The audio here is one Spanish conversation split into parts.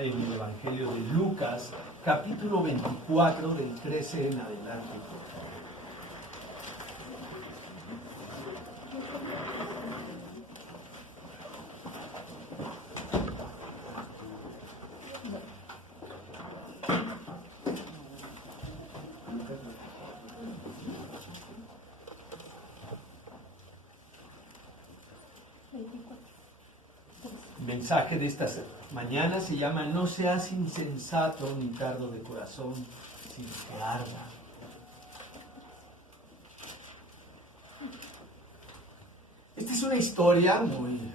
está en el Evangelio de Lucas, capítulo 24, del 13 en adelante. El mensaje de esta mañana se llama: no seas insensato ni tardo de corazón, sino que arda. Esta es una historia muy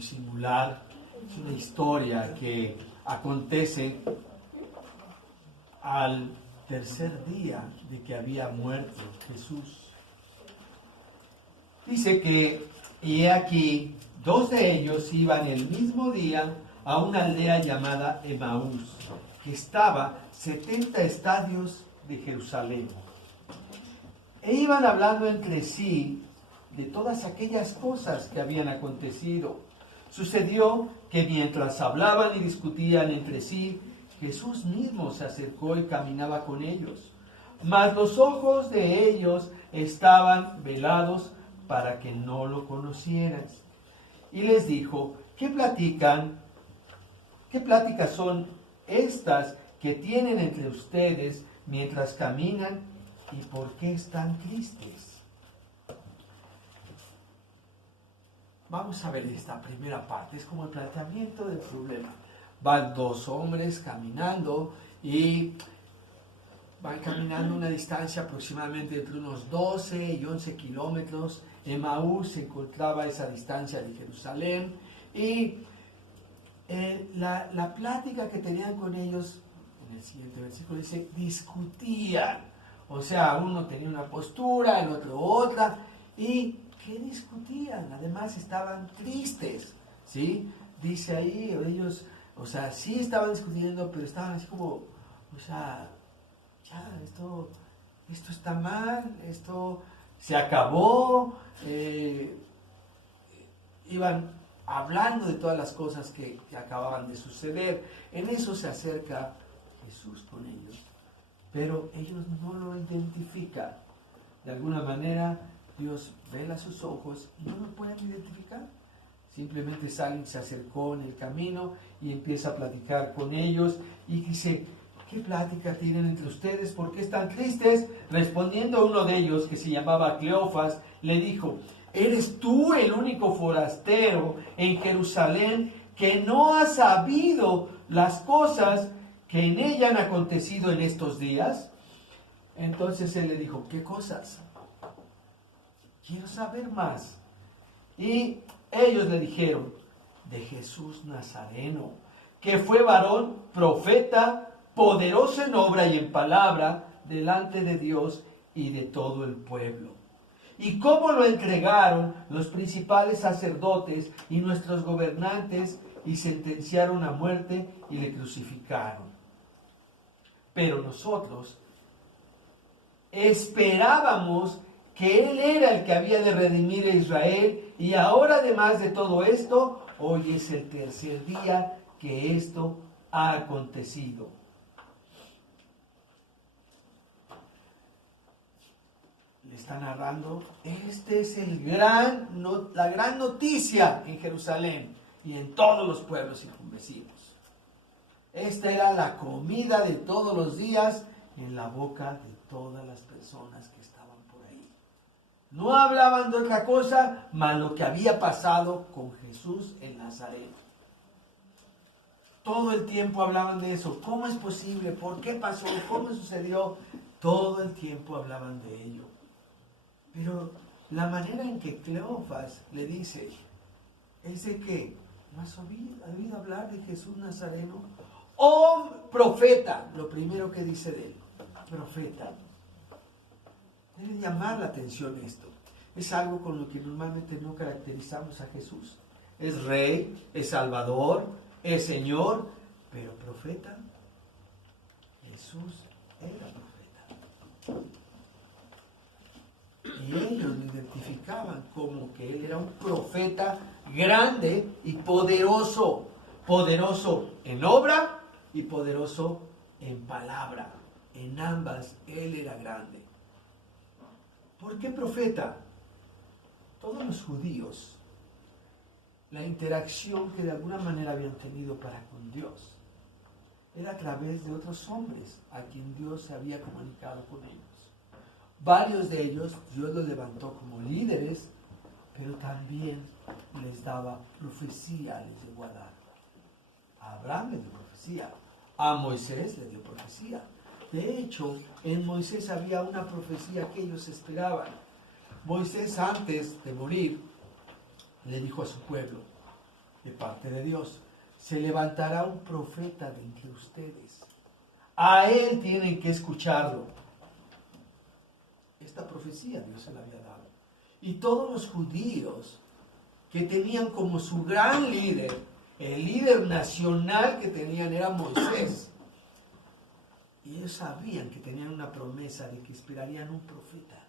singular. Es una historia que acontece al tercer día de que había muerto Jesús. Dice que, y he aquí, dos de ellos iban el mismo día a una aldea llamada Emaús, que estaba 70 estadios de Jerusalén. E iban hablando entre sí de todas aquellas cosas que habían acontecido. Sucedió que mientras hablaban y discutían entre sí, Jesús mismo se acercó y caminaba con ellos. Mas los ojos de ellos estaban velados para que no lo conocieras. Y les dijo: ¿qué pláticas son estas que tienen entre ustedes mientras caminan, y por qué están tristes? Vamos a ver esta primera parte, es como el planteamiento del problema. Van dos hombres caminando y van caminando una distancia aproximadamente entre unos 12 y 11 kilómetros. Emaús se encontraba a esa distancia de Jerusalén, y la plática que tenían con ellos, en el siguiente versículo dice, discutían. O sea, uno tenía una postura, el otro otra, y ¿qué discutían? Además estaban tristes, ¿sí? Dice ahí, ellos, o sea, sí estaban discutiendo, pero estaban así como, o sea, ya, esto está mal, esto se acabó. Iban hablando de todas las cosas que acababan de suceder. En eso se acerca Jesús con ellos, pero ellos no lo identifican. De alguna manera Dios vela sus ojos y no lo pueden identificar. Simplemente alguien se acercó en el camino y empieza a platicar con ellos y dice: ¿qué plática tienen entre ustedes? ¿Por qué están tristes? Respondiendo uno de ellos, que se llamaba Cleofas, le dijo: ¿eres tú el único forastero en Jerusalén que no ha sabido las cosas que en ella han acontecido en estos días? Entonces él le dijo: ¿qué cosas? Quiero saber más. Y ellos le dijeron: de Jesús Nazareno, que fue varón, profeta, poderoso en obra y en palabra delante de Dios y de todo el pueblo. Y cómo lo entregaron los principales sacerdotes y nuestros gobernantes y sentenciaron a muerte y le crucificaron. Pero nosotros esperábamos que Él era el que había de redimir a Israel, y ahora, además de todo esto, hoy es el tercer día que esto ha acontecido. Le está narrando, este es la gran noticia en Jerusalén y en todos los pueblos circunvecinos. Esta era la comida de todos los días en la boca de todas las personas que estaban por ahí. No hablaban de otra cosa más lo que había pasado con Jesús en Nazaret. Todo el tiempo hablaban de eso. ¿Cómo es posible? ¿Por qué pasó? ¿Cómo sucedió? Todo el tiempo hablaban de ello. Pero la manera en que Cleofas le dice es de que: ¿no has oído hablar de Jesús Nazareno? ¡Oh, profeta! Lo primero que dice de él, profeta. Debe llamar la atención esto. Es algo con lo que normalmente no caracterizamos a Jesús. Es Rey, es Salvador, es Señor, pero profeta. Jesús era profeta. Y ellos lo identificaban como que Él era un profeta grande y poderoso. poderoso en obra y poderoso en palabra. En ambas él era grande. ¿Por qué profeta? Todos los judíos, la interacción que de alguna manera habían tenido para con Dios era a través de otros hombres a quien Dios se había comunicado con ellos. Varios de ellos Dios los levantó como líderes, pero también les daba profecía, les llegó a dar. A Abraham le dio profecía, a Moisés le dio profecía. De hecho, en Moisés había una profecía que ellos esperaban. Moisés, antes de morir, le dijo a su pueblo, de parte de Dios, se levantará un profeta de entre ustedes. A él tienen que escucharlo. Esta profecía Dios se la había dado. Y todos los judíos que tenían como su gran líder, el líder nacional que tenían era Moisés. Y ellos sabían que tenían una promesa de que esperarían un profeta.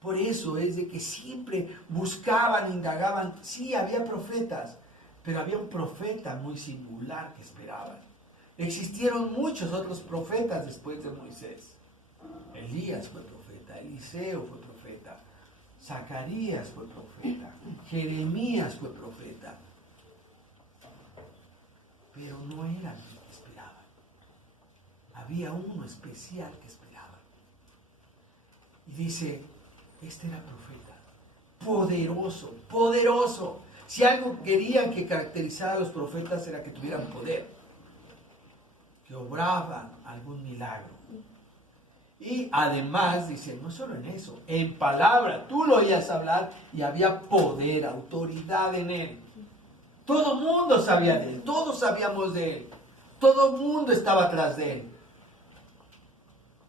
Por eso es de que siempre buscaban, indagaban. Sí, había profetas, pero había un profeta muy singular que esperaban. Existieron muchos otros profetas después de Moisés. Elías fue profeta, Eliseo fue profeta, Zacarías fue profeta, Jeremías fue profeta. Pero no eran los que esperaban. Había uno especial que esperaba. Y dice, este era profeta, poderoso, poderoso. Si algo querían que caracterizara a los profetas era que tuvieran poder, que obraban algún milagro. Y además, dice, no solo en eso, en palabra, tú lo oías hablar y había poder, autoridad en él. Todo el mundo sabía de él, todos sabíamos de él, todo el mundo estaba atrás de él.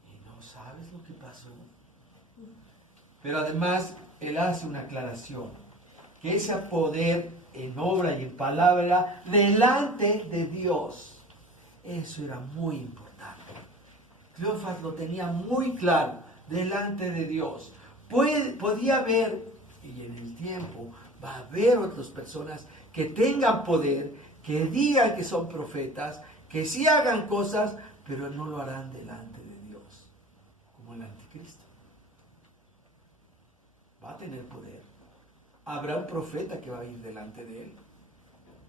Y no sabes lo que pasó. Pero además, él hace una aclaración, que ese poder en obra y en palabra delante de Dios, eso era muy importante. Cleofas lo tenía muy claro, delante de Dios. Podía haber, y en el tiempo va a haber otras personas que tengan poder, que digan que son profetas, que sí hagan cosas, pero no lo harán delante de Dios, como el anticristo. Va a tener poder. Habrá un profeta que va a ir delante de él,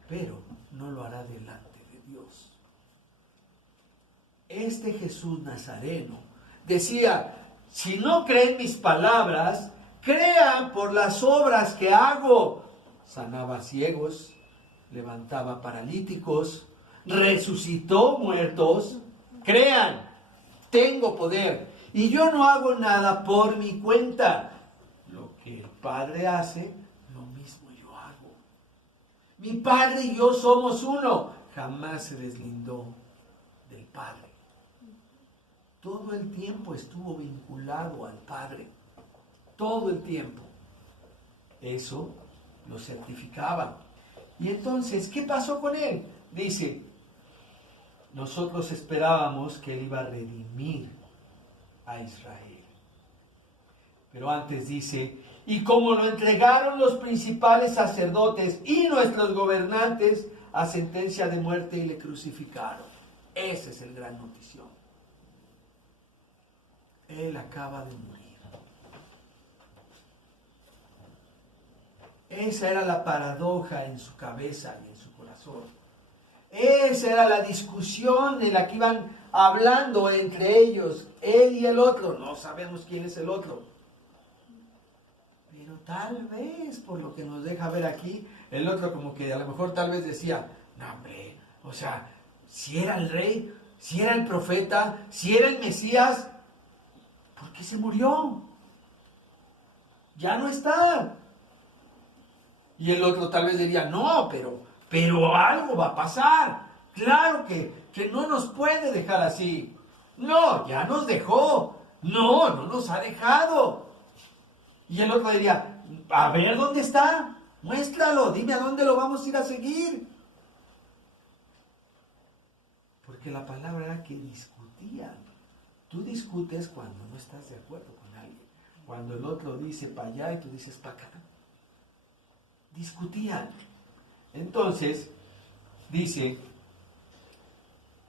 pero no lo hará delante de Dios. Este Jesús Nazareno decía, si no creen mis palabras, crean por las obras que hago. Sanaba ciegos, levantaba paralíticos, resucitó muertos. Crean, tengo poder. Y yo no hago nada por mi cuenta. Lo que el Padre hace, lo mismo yo hago. Mi Padre y yo somos uno. Jamás se deslindó del Padre. Todo el tiempo estuvo vinculado al Padre. Todo el tiempo. Eso lo certificaba. Y entonces, ¿qué pasó con él? Dice, nosotros esperábamos que él iba a redimir a Israel. Pero antes dice, y como lo entregaron los principales sacerdotes y nuestros gobernantes a sentencia de muerte y le crucificaron. Ese es el gran notición. Él acaba de morir. Esa era la paradoja en su cabeza y en su corazón. Esa era la discusión en la que iban hablando entre ellos, él y el otro. No sabemos quién es el otro. Pero tal vez, por lo que nos deja ver aquí, el otro como que a lo mejor tal vez decía, no hombre, o sea, si era el rey, si era el profeta, si era el Mesías, ¿por qué se murió? Ya no está. Y el otro tal vez diría, no, pero algo va a pasar. Claro que no nos puede dejar así. No, ya nos dejó. No, no nos ha dejado. Y el otro diría, a ver dónde está. Muéstralo, dime a dónde lo vamos a ir a seguir. Porque la palabra era que discutían. Tú discutes cuando no estás de acuerdo con alguien. Cuando el otro dice para allá y tú dices para acá. Discutían. Entonces, dice,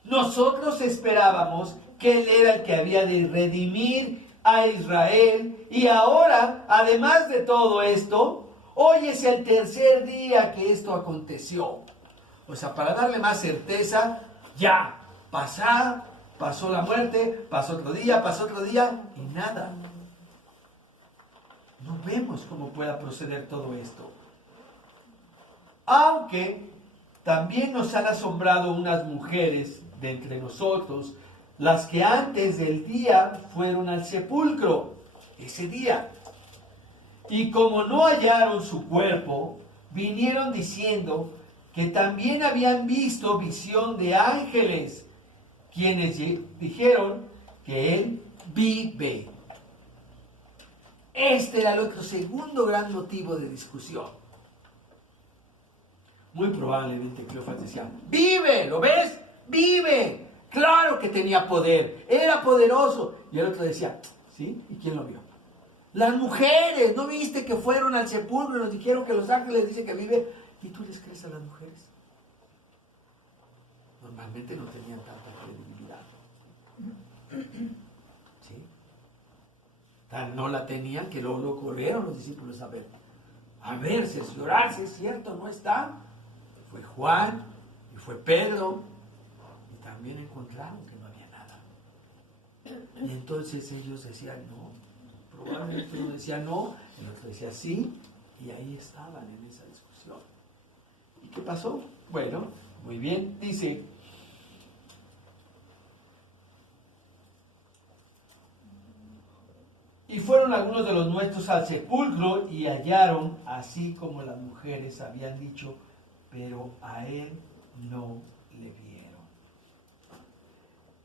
nosotros esperábamos que Él era el que había de redimir a Israel, y ahora, además de todo esto, hoy es el tercer día que esto aconteció. O sea, para darle más certeza, ya, pasó la muerte, pasó otro día y nada. No vemos cómo pueda proceder todo esto. Aunque también nos han asombrado unas mujeres de entre nosotros, las que antes del día fueron al sepulcro, ese día. Y como no hallaron su cuerpo, vinieron diciendo que también habían visto visión de ángeles, quienes dijeron que Él vive. Este era el otro segundo gran motivo de discusión. Muy probablemente Cleofas decía, vive, ¿lo ves? Vive. Claro que tenía poder, era poderoso. Y el otro decía, ¿sí? ¿Y quién lo vio? Las mujeres, ¿no viste que fueron al sepulcro y nos dijeron que los ángeles dicen que vive? ¿Y tú les crees a las mujeres? Normalmente no tenían tanta credibilidad. ¿Sí? Tan no la tenían que luego corrieron los discípulos a ver, cerciorarse, es cierto, no está. Fue Juan y fue Pedro, y también encontraron que no había nada. Y entonces ellos decían no, probablemente uno decía no, el otro decía sí, y ahí estaban en esa discusión. ¿Y qué pasó? Bueno, muy bien, dice, y fueron algunos de los nuestros al sepulcro y hallaron así como las mujeres habían dicho, pero a Él no le vieron.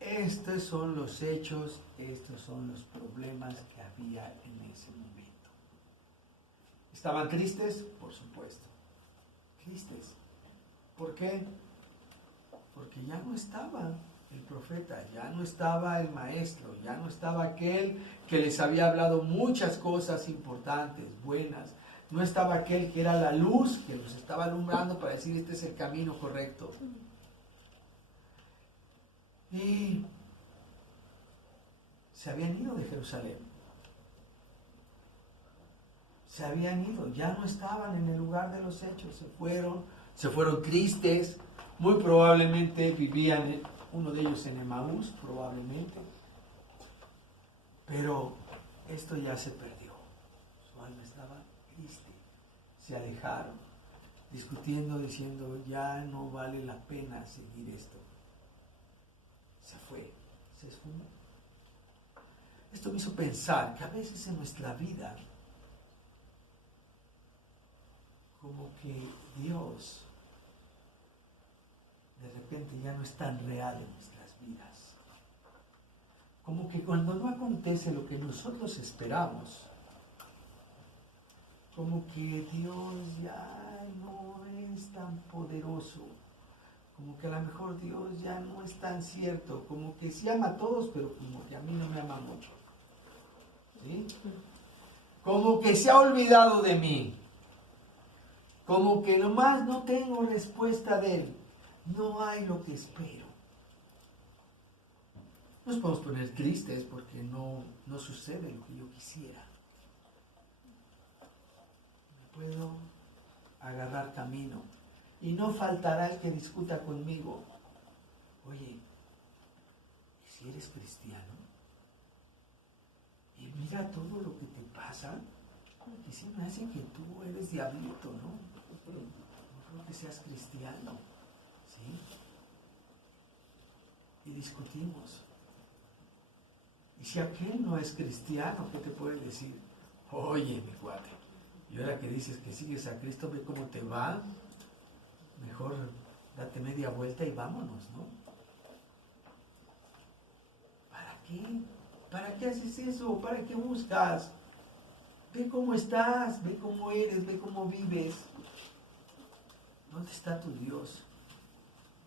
Estos son los hechos, estos son los problemas que había en ese momento. ¿Estaban tristes? Por supuesto. Tristes. ¿Por qué? Porque ya no estaba el profeta, ya no estaba el maestro, ya no estaba aquel que les había hablado muchas cosas importantes, buenas. No estaba aquel que era la luz que los estaba alumbrando para decir este es el camino correcto. Y se habían ido de Jerusalén. Se habían ido, ya no estaban en el lugar de los hechos, se fueron tristes, muy probablemente vivían, uno de ellos en Emaús, probablemente, pero esto ya se perdió, su alma estaba triste, se alejaron, discutiendo, diciendo, ya no vale la pena seguir esto, se fue, se esfumó. Esto me hizo pensar que a veces en nuestra vida, como que Dios de repente ya no es tan real en nuestras vidas. Como que cuando no acontece lo que nosotros esperamos, como que Dios ya no es tan poderoso, como que a lo mejor Dios ya no es tan cierto, como que sí ama a todos, pero como que a mí no me ama mucho. ¿Sí? Como que se ha olvidado de mí. Como que nomás no tengo respuesta de Él. No hay lo que espero. Nos podemos poner tristes porque no sucede lo que yo quisiera. Me puedo agarrar camino. Y no faltará el que discuta conmigo. Oye, ¿y si eres cristiano? Y mira todo lo que te pasa. Y sí me hace que tú eres diablito, ¿no? No creo que seas cristiano. ¿Sí? Y discutimos. Y si aquel no es cristiano, ¿qué te puede decir? Oye, mi cuate, y ahora que dices que sigues a Cristo, ve cómo te va. Mejor date media vuelta y vámonos, ¿no? ¿Para qué? ¿Para qué haces eso? ¿Para qué buscas? Ve cómo estás, ve cómo eres, ve cómo vives. ¿Dónde está tu Dios?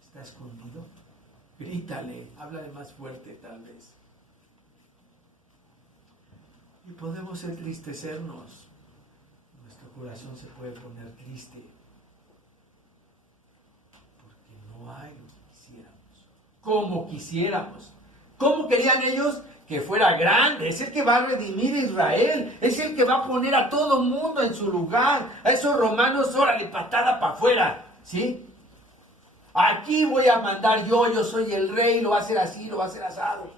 ¿Está escondido? Grítale, háblale más fuerte tal vez. Y podemos entristecernos. Nuestro corazón se puede poner triste. como quisiéramos. ¿Cómo querían ellos? Que fuera grande. Es el que va a redimir a Israel. Es el que va a poner a todo mundo en su lugar. A esos romanos, órale, patada para afuera. ¿Sí? Aquí voy a mandar yo soy el rey, lo va a hacer así, lo va a hacer asado.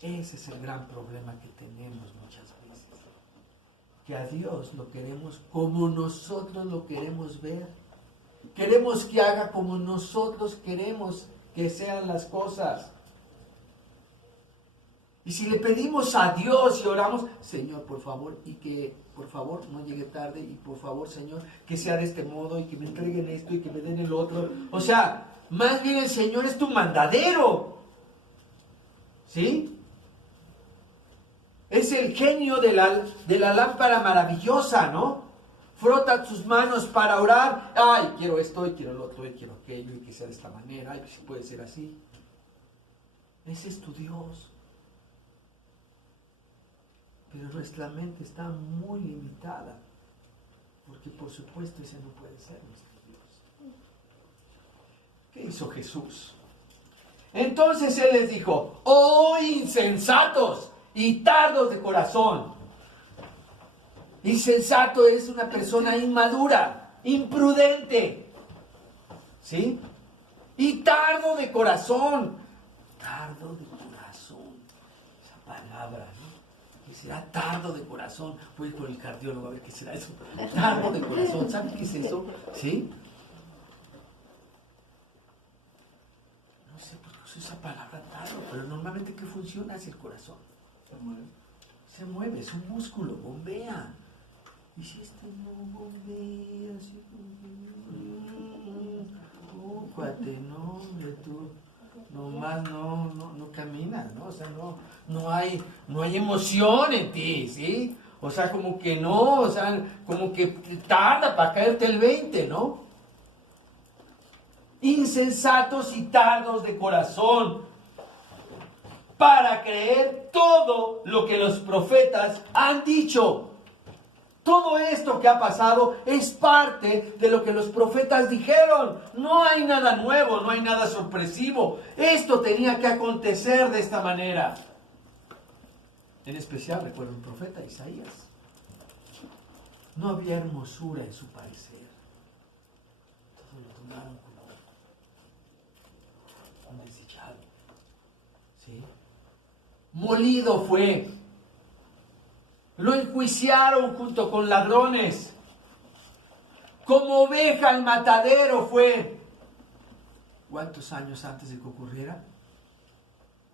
Ese es el gran problema que tenemos muchas veces. Que a Dios lo queremos como nosotros lo queremos ver. Queremos que haga como nosotros queremos que sean las cosas. Y si le pedimos a Dios y oramos, Señor, por favor, y que por favor no llegue tarde, y por favor, Señor, que sea de este modo, y que me entreguen esto, y que me den el otro. O sea, más bien el Señor es tu mandadero. ¿Sí? Es el genio de la lámpara maravillosa, ¿no? Frota tus manos para orar. Ay, quiero esto, y quiero lo otro, y quiero aquello, y que sea de esta manera, y que se puede ser así. Ese es tu Dios. Pero nuestra mente está muy limitada, porque por supuesto ese no puede ser nuestro Dios. ¿Qué hizo Jesús? Entonces Él les dijo, oh insensatos y tardos de corazón. Insensato es una persona inmadura, imprudente, ¿sí? Y tardo de corazón. Tardo de corazón. Esa palabra, ¿no? ¿Qué será tardo de corazón? Voy con el cardiólogo a ver qué será eso. Tardo de corazón. ¿Saben qué es eso? ¿Sí? No sé por qué uso esa palabra tardo, pero normalmente ¿qué funciona? Es el corazón. Se mueve, es un músculo, bombea. Y si no bombea, así, cuate, no, hombre, tú nomás no caminas, ¿no? O sea, no hay emoción en ti, ¿sí? O sea, como que no, o sea, como que tarda para caerte el 20, ¿no? Insensatos y tardos de corazón, para creer todo lo que los profetas han dicho. Todo esto que ha pasado es parte de lo que los profetas dijeron. No hay nada nuevo, no hay nada sorpresivo. Esto tenía que acontecer de esta manera. En especial, recuerdo un profeta, Isaías. No había hermosura en su parecer. Todo lo tomaron como un desdichado. ¿Sí? Molido fue. Lo enjuiciaron junto con ladrones. Como oveja al matadero fue. ¿Cuántos años antes de que ocurriera?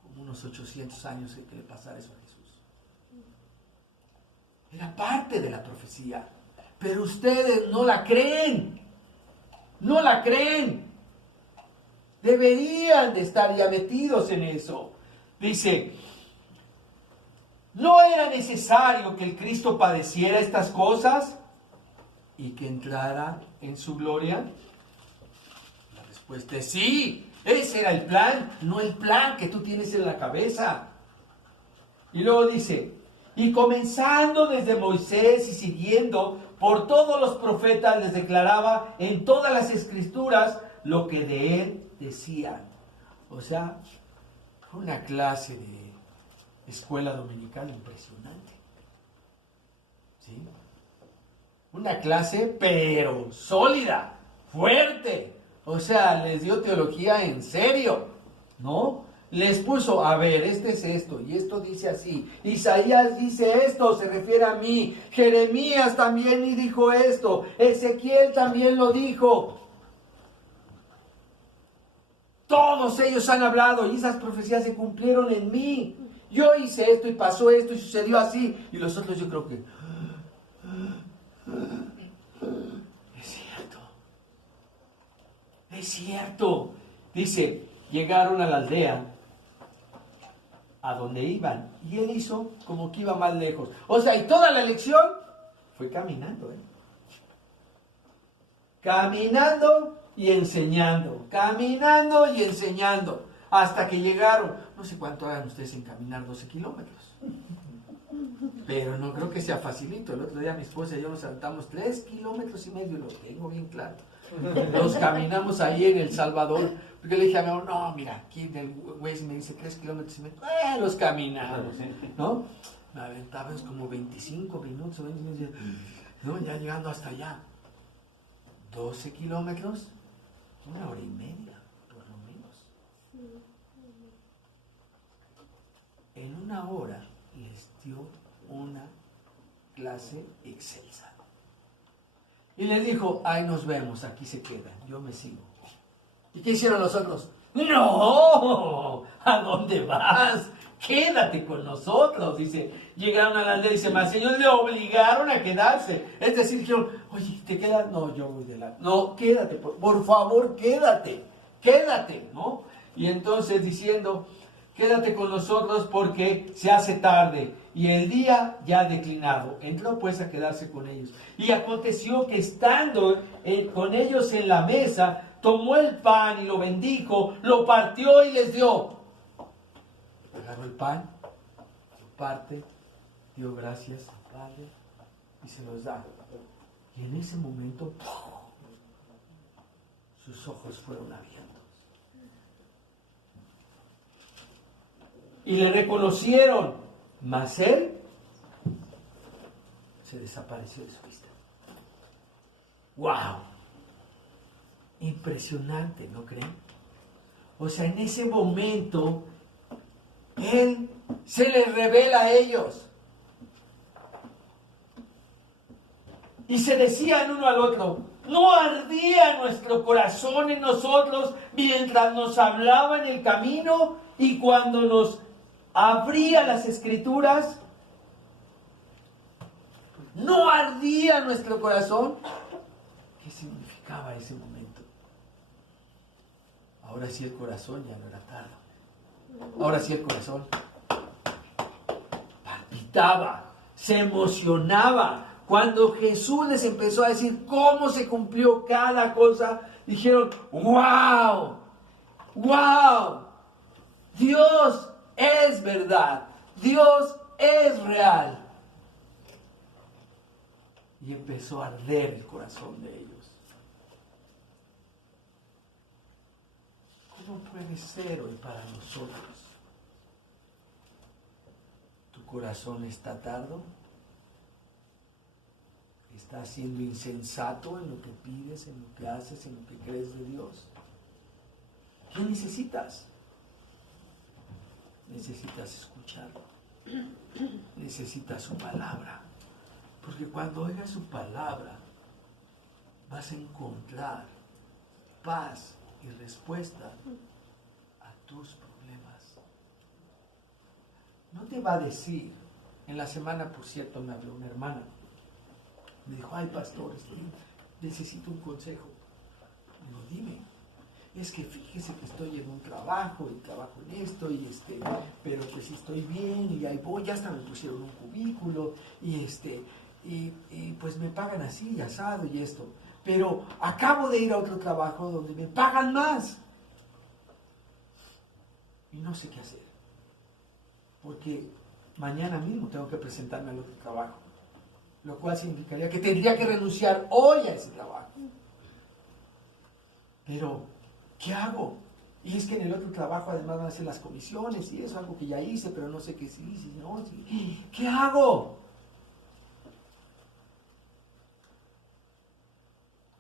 Como unos 800 años de que le pasara eso a Jesús. Era parte de la profecía. Pero ustedes no la creen. No la creen. Deberían de estar ya metidos en eso. Dice, ¿no era necesario que el Cristo padeciera estas cosas y que entrara en su gloria? La respuesta es sí. Ese era el plan, no el plan que tú tienes en la cabeza. Y luego dice, y comenzando desde Moisés y siguiendo por todos los profetas, les declaraba en todas las escrituras lo que de él decían. O sea, fue una clase de escuela dominical impresionante. ¿Sí? Una clase pero sólida, fuerte. O sea, les dio teología en serio, ¿no? Les puso, a ver, este es esto, y esto dice así. Isaías dice esto, se refiere a mí. Jeremías también dijo esto. Ezequiel también lo dijo. Todos ellos han hablado y esas profecías se cumplieron en mí. Yo hice esto y pasó esto y sucedió así. Y los otros yo creo que... Es cierto. Es cierto. Dice, llegaron a la aldea a donde iban. Y él hizo como que iba más lejos. O sea, y toda la lección fue caminando. Caminando y enseñando. Caminando y enseñando. Hasta que llegaron. No sé cuánto hagan ustedes en caminar 12 kilómetros. Pero no creo que sea facilito. El otro día mi esposa y yo nos saltamos 3,5 kilómetros. Lo tengo bien claro. Los caminamos ahí en El Salvador. Porque le dije a mi amor, no, mira, aquí en el Waze me dice 3 kilómetros y medio. Los caminamos, ¿no? Me aventaba como 25 minutos, 20 minutos, ¿no? Ya llegando hasta allá. 12 kilómetros, 1 hora y media, por lo menos. En 1 hora les dio una clase excelsa. Y les dijo, ahí nos vemos, aquí se quedan, yo me sigo. ¿Y qué hicieron los otros? ¡No! ¿A dónde vas? Quédate con nosotros. Dice, llegaron a la aldea y dice, mas ellos le obligaron a quedarse. Es decir, dijeron, oye, ¿te quedas? No, yo voy de la... No, quédate, por favor, quédate, ¿no? Y entonces diciendo, quédate con nosotros porque se hace tarde y el día ya ha declinado. Entró pues a quedarse con ellos. Y aconteció que estando con ellos en la mesa, tomó el pan y lo bendijo, lo partió y les dio. Agarró el pan, lo parte, dio gracias al Padre y se los da. Y en ese momento, ¡pum!, sus ojos fueron abiertos. Y le reconocieron, mas él se desapareció de su vista. ¡Wow! Impresionante, ¿no creen? O sea, en ese momento, él se les revela a ellos. Y se decían uno al otro, ¿no ardía nuestro corazón en nosotros mientras nos hablaba en el camino y cuando nos abría las escrituras? ¿No ardía nuestro corazón? ¿Qué significaba ese momento? Ahora sí el corazón ya no era tarde. Ahora sí el corazón palpitaba, se emocionaba. Cuando Jesús les empezó a decir cómo se cumplió cada cosa, dijeron, ¡wow! ¡Wow! Dios es verdad. Dios es real. Y empezó a arder el corazón de ellos. ¿Cómo puede ser hoy para nosotros? ¿Tu corazón está tardo? ¿Estás siendo insensato en lo que pides, en lo que haces, en lo que crees de Dios? ¿Qué necesitas? Necesitas escucharlo. Necesitas su palabra. Porque cuando oigas su palabra, vas a encontrar paz y respuesta a tus problemas. No te va a decir, en la semana, por cierto, me habló una hermana. Me dijo, ay pastor, necesito un consejo. Digo, dime. Es que fíjese que estoy en un trabajo y trabajo en esto pero pues estoy bien y ahí voy, ya hasta me pusieron un cubículo y pues me pagan así y asado y esto. Pero acabo de ir a otro trabajo donde me pagan más. Y no sé qué hacer. Porque mañana mismo tengo que presentarme al otro trabajo. Lo cual significaría que tendría que renunciar hoy a ese trabajo. Pero, ¿qué hago? Y es que en el otro trabajo además van a hacer las comisiones y eso, algo que ya hice, pero no sé qué sí, si no, sí. ¿Qué hago?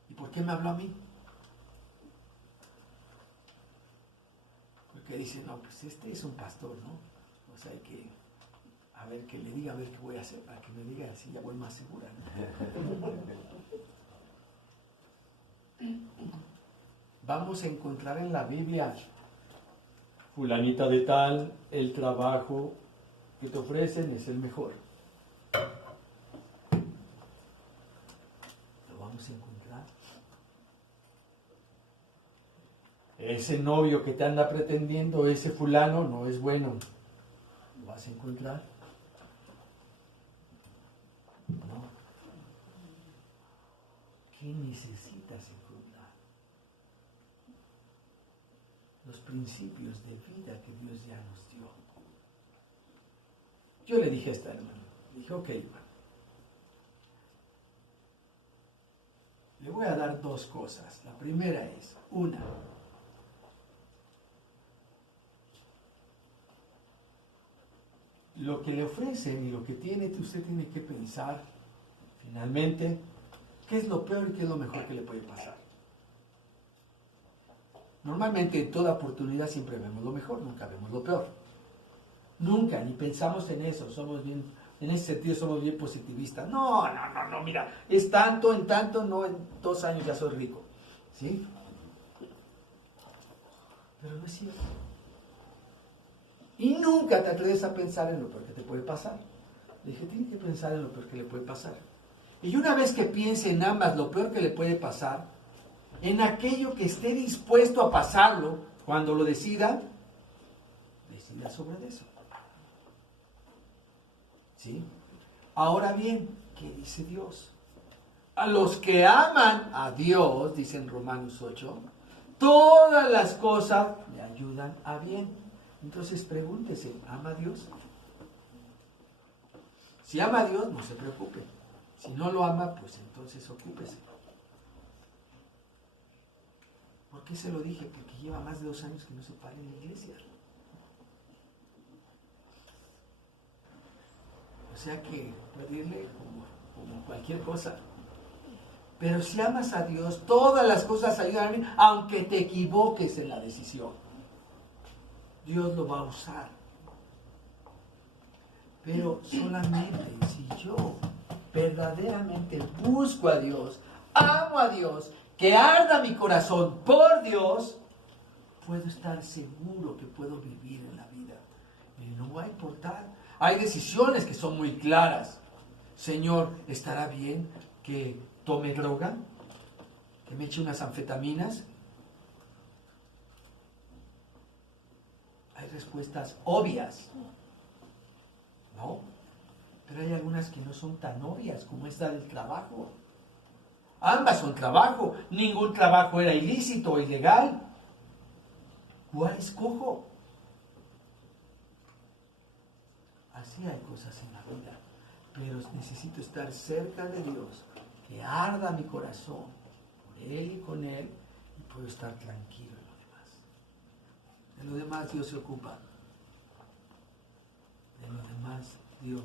¿Y por qué me habló a mí? Porque dice, no, pues este es un pastor, ¿no? O sea, hay que, a ver, que le diga, a ver qué voy a hacer, para que me diga así, ya voy más segura, ¿no? Vamos a encontrar en la Biblia, fulanita de tal, el trabajo que te ofrecen es el mejor. Lo vamos a encontrar. Ese novio que te anda pretendiendo, ese fulano, no es bueno. Lo vas a encontrar. No. ¿Qué necesitas encontrar? Los principios de vida que Dios ya nos dio. Yo le dije a esta hermana, dije, ok, hermano, le voy a dar dos cosas. La primera es, una, lo que le ofrecen y lo que tiene, usted tiene que pensar finalmente qué es lo peor y qué es lo mejor que le puede pasar. Normalmente en toda oportunidad siempre vemos lo mejor, nunca vemos lo peor. Nunca, ni pensamos en eso, somos bien, en ese sentido somos bien positivistas. No, mira, es tanto, en tanto, no, en 2 años ya soy rico. ¿Sí? Pero no es cierto. Y nunca te atreves a pensar en lo peor que te puede pasar. Le dije, tiene que pensar en lo peor que le puede pasar. Y una vez que piense en ambas, lo peor que le puede pasar, en aquello que esté dispuesto a pasarlo, cuando lo decida sobre eso. ¿Sí? Ahora bien, ¿qué dice Dios? A los que aman a Dios, dice en Romanos 8, todas las cosas le ayudan a bien. Entonces pregúntese, ¿ama a Dios? Si ama a Dios, no se preocupe. Si no lo ama, pues entonces ocúpese. ¿Por qué se lo dije? Porque lleva más de 2 años que no se para en la iglesia. O sea que puede irle como cualquier cosa. Pero si amas a Dios, todas las cosas ayudan a mí, aunque te equivoques en la decisión. Dios lo va a usar. Pero solamente si yo verdaderamente busco a Dios, amo a Dios, que arda mi corazón por Dios, puedo estar seguro que puedo vivir en la vida. Y no va a importar. Hay decisiones que son muy claras. Señor, ¿estará bien que tome droga? ¿Que me eche unas anfetaminas? Hay respuestas obvias, ¿no? Pero hay algunas que no son tan obvias como esta del trabajo. Ambas son trabajo. Ningún trabajo era ilícito o ilegal. ¿Cuál escojo? Así hay cosas en la vida. Pero necesito estar cerca de Dios, que arda mi corazón por Él y con Él, y puedo estar tranquilo en lo demás. De lo demás Dios se ocupa. De lo demás Dios